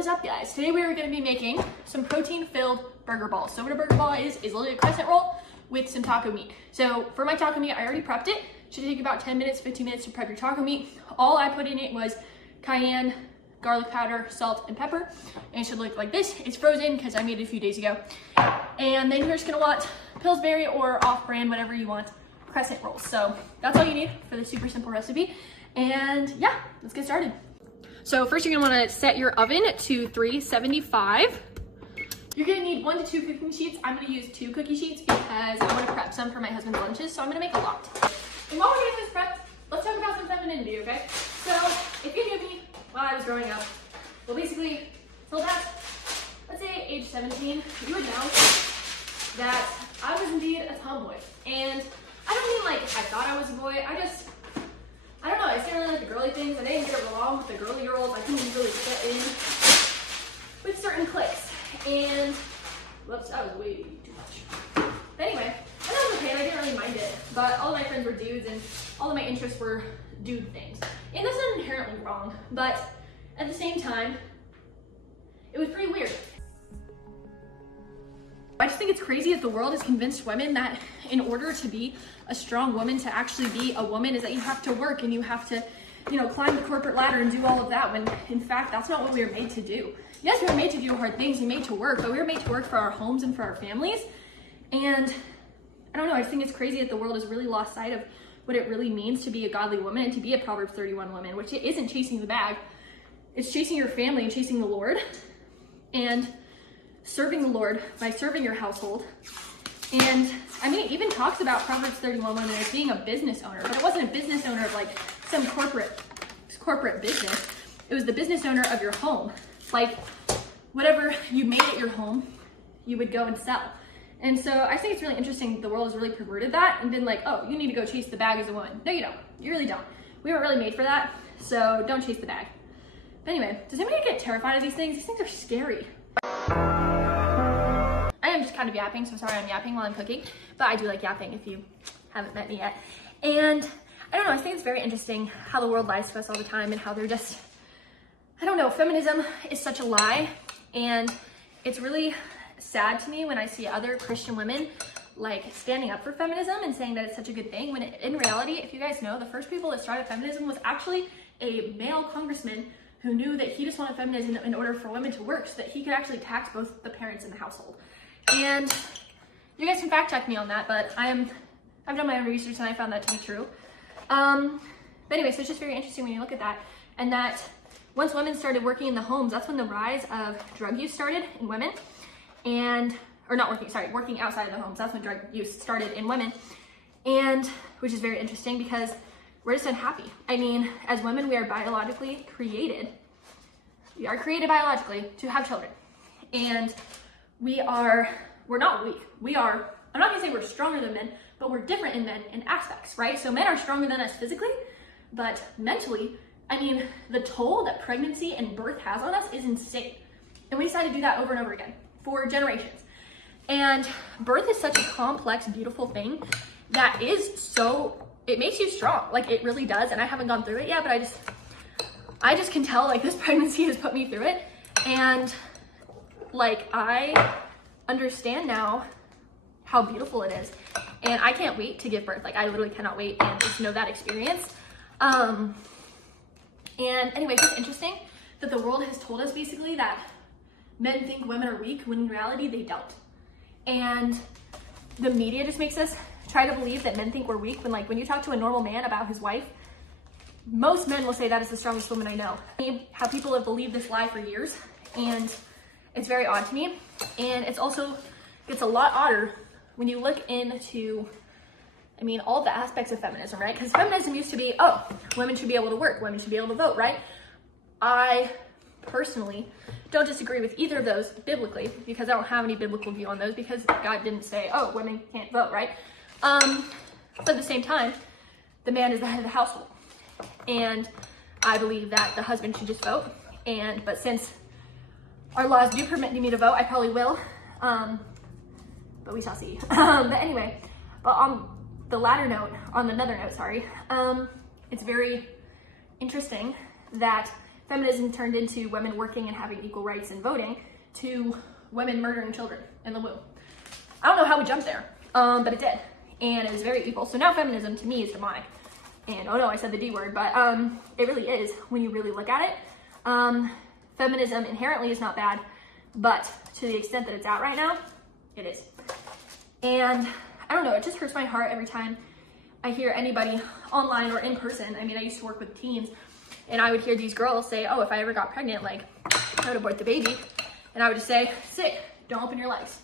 is up, guys? Today we are going to be making some protein-filled burger balls. So what a burger ball is literally a crescent roll with some taco meat. So for my taco meat, I already prepped it. Should take about 10 minutes, 15 minutes to prep your taco meat. All I put in it was cayenne, garlic powder, salt, and pepper. And it should look like this. It's frozen because I made it a few days ago. And then you're just going to want Pillsbury or off-brand, whatever you want, crescent rolls. So that's all you need for this super simple recipe. And yeah, let's get started. So first you're gonna wanna set your oven to 375. You're gonna need 1 to 2 cooking sheets. I'm gonna use 2 cookie sheets because I wanna prep some for my husband's lunches, so I'm gonna make a lot. And while we're getting this prepped, let's talk about some femininity, okay? So if you knew me while I was growing up, well basically, till that, let's say age 17, you would know that I was indeed a tomboy. And I don't mean like I thought I was a boy, I don't know, I just didn't really like the girly things. I didn't get along with the girly girls. I couldn't really fit in with certain cliques. And, whoops, that was way too much. But anyway, and that was okay, and I didn't really mind it. But all of my friends were dudes, and all of my interests were dude things. And that's not inherently wrong, but at the same time, it was pretty weird. I just think it's crazy that the world has convinced women that in order to be a strong woman, to actually be a woman, is that you have to work and you have to, climb the corporate ladder and do all of that, when in fact, that's not what we were made to do. Yes, we were made to do hard things, we were made to work, but we were made to work for our homes and for our families. And I don't know, I just think it's crazy that the world has really lost sight of what it really means to be a godly woman and to be a Proverbs 31 woman, which it isn't chasing the bag. It's chasing your family and chasing the Lord and serving the Lord by serving your household. And I mean, it even talks about Proverbs 31 women as being a business owner, but it wasn't a business owner of like some corporate business. It was the business owner of your home. Like whatever you made at your home, you would go and sell. And so I think it's really interesting the world has really perverted that and been like, oh, you need to go chase the bag as a woman. No, you don't. You really don't. We weren't really made for that, so don't chase the bag. But anyway, does anybody get terrified of these things? These things are scary. I am just kind of yapping, so sorry I'm yapping while I'm cooking, but I do like yapping if you haven't met me yet. And I don't know, I think it's very interesting how the world lies to us all the time and how they're just, I don't know, feminism is such a lie. And it's really sad to me when I see other Christian women like standing up for feminism and saying that it's such a good thing, when in reality, if you guys know, the first people that started feminism was actually a male congressman who knew that he just wanted feminism in order for women to work so that he could actually tax both the parents in the household. And you guys can fact check me on that, but I've done my own research and I found that to be true. But anyway, so it's just very interesting when you look at that, and that once women started working in the homes, that's when the rise of drug use started in women, working outside of the homes. That's when drug use started in women, and which is very interesting because we're just unhappy. I mean, as women, we are biologically created. We are created biologically to have children, and we're not weak. I'm not gonna say we're stronger than men, but we're different in men in aspects, right? So men are stronger than us physically, but mentally, I mean, the toll that pregnancy and birth has on us is insane. And we decided to do that over and over again for generations. And birth is such a complex, beautiful thing that it makes you strong. Like it really does. And I haven't gone through it yet, but I just can tell like this pregnancy has put me through it. And like, I understand now how beautiful it is. And I can't wait to give birth. Like I literally cannot wait and just know that experience. And anyway, it's interesting that the world has told us basically that men think women are weak when in reality they don't. And the media just makes us try to believe that men think we're weak when you talk to a normal man about his wife, most men will say that is the strongest woman I know. How people have believed this lie for years, and it's very odd to me. And it's a lot odder when you look into, I mean, all the aspects of feminism, right? Because feminism used to be, oh, women should be able to work, women should be able to vote, right? I personally don't disagree with either of those biblically, because I don't have any biblical view on those, because God didn't say, oh, women can't vote, right? But at the same time, the man is the head of the household. And I believe that the husband should just vote. But since our laws do permit me to vote, I probably will. But we shall see. But anyway, but on another note, it's very interesting that feminism turned into women working and having equal rights and voting to women murdering children in the womb. I don't know how we jumped there, but it did. And it was very evil. So now feminism to me is demonic. And oh no, I said the D word, but it really is when you really look at it. Feminism inherently is not bad, but to the extent that it's out right now, it is. And I don't know, it just hurts my heart every time I hear anybody online or in person. I mean, I used to work with teens, and I would hear these girls say, oh, if I ever got pregnant, like, I would abort the baby. And I would just say, sick, don't open your legs.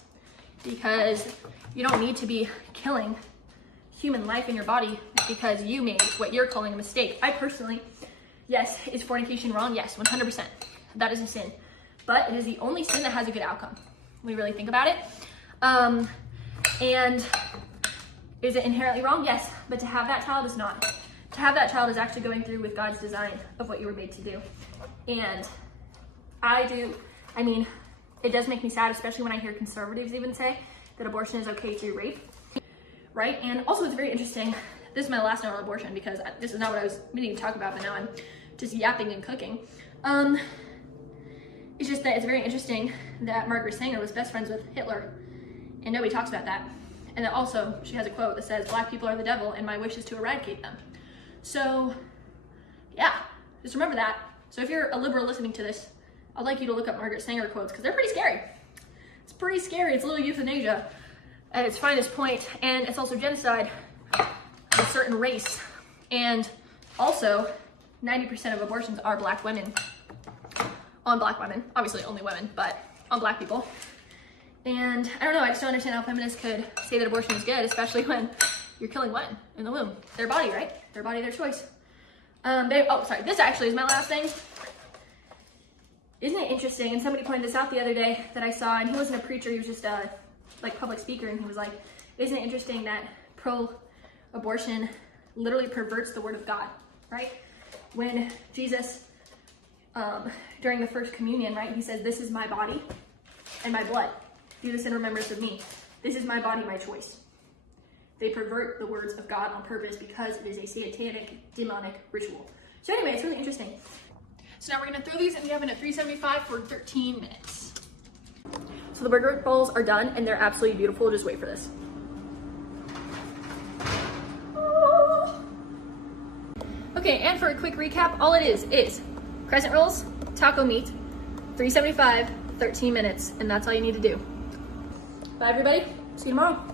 Because you don't need to be killing human life in your body because you made what you're calling a mistake. I personally, yes, is fornication wrong? Yes, 100%. That is a sin. But it is the only sin that has a good outcome when we really think about it. And is it inherently wrong? Yes, but to have that child is not. To have that child is actually going through with God's design of what you were made to do. And I mean, it does make me sad, especially when I hear conservatives even say that abortion is okay through rape, right? And also it's very interesting, this is my last note on abortion because this is not what I was meaning to talk about, but now I'm just yapping and cooking. It's just that it's very interesting that Margaret Sanger was best friends with Hitler, and nobody talks about that. And then also, she has a quote that says, "Black people are the devil, and my wish is to eradicate them." So, yeah, just remember that. So if you're a liberal listening to this, I'd like you to look up Margaret Sanger quotes, because they're pretty scary. It's pretty scary. It's a little euthanasia at its finest point, and it's also genocide of a certain race. And also, 90% of abortions are Black women. On Black women, obviously only women, but on Black people. And I don't know, I just don't understand how feminists could say that abortion is good, especially when you're killing women in the womb. Their body, right? Their body, their choice. Oh, sorry, this actually is my last thing. Isn't it interesting, and somebody pointed this out the other day that I saw, and he wasn't a preacher, he was just a public speaker, and he was like, isn't it interesting that pro-abortion literally perverts the word of God, right? When Jesus, during the first communion, right, he says, this is my body and my blood. Do this in remembrance of me. This is my body, my choice. They pervert the words of God on purpose because it is a satanic, demonic ritual. So anyway, it's really interesting. So now we're gonna throw these in the oven at 375 for 13 minutes. So the burger bowls are done and they're absolutely beautiful. Just wait for this. Oh. Okay, and for a quick recap, all it is crescent rolls, taco meat, 375, 13 minutes, and that's all you need to do. Bye everybody, see you tomorrow.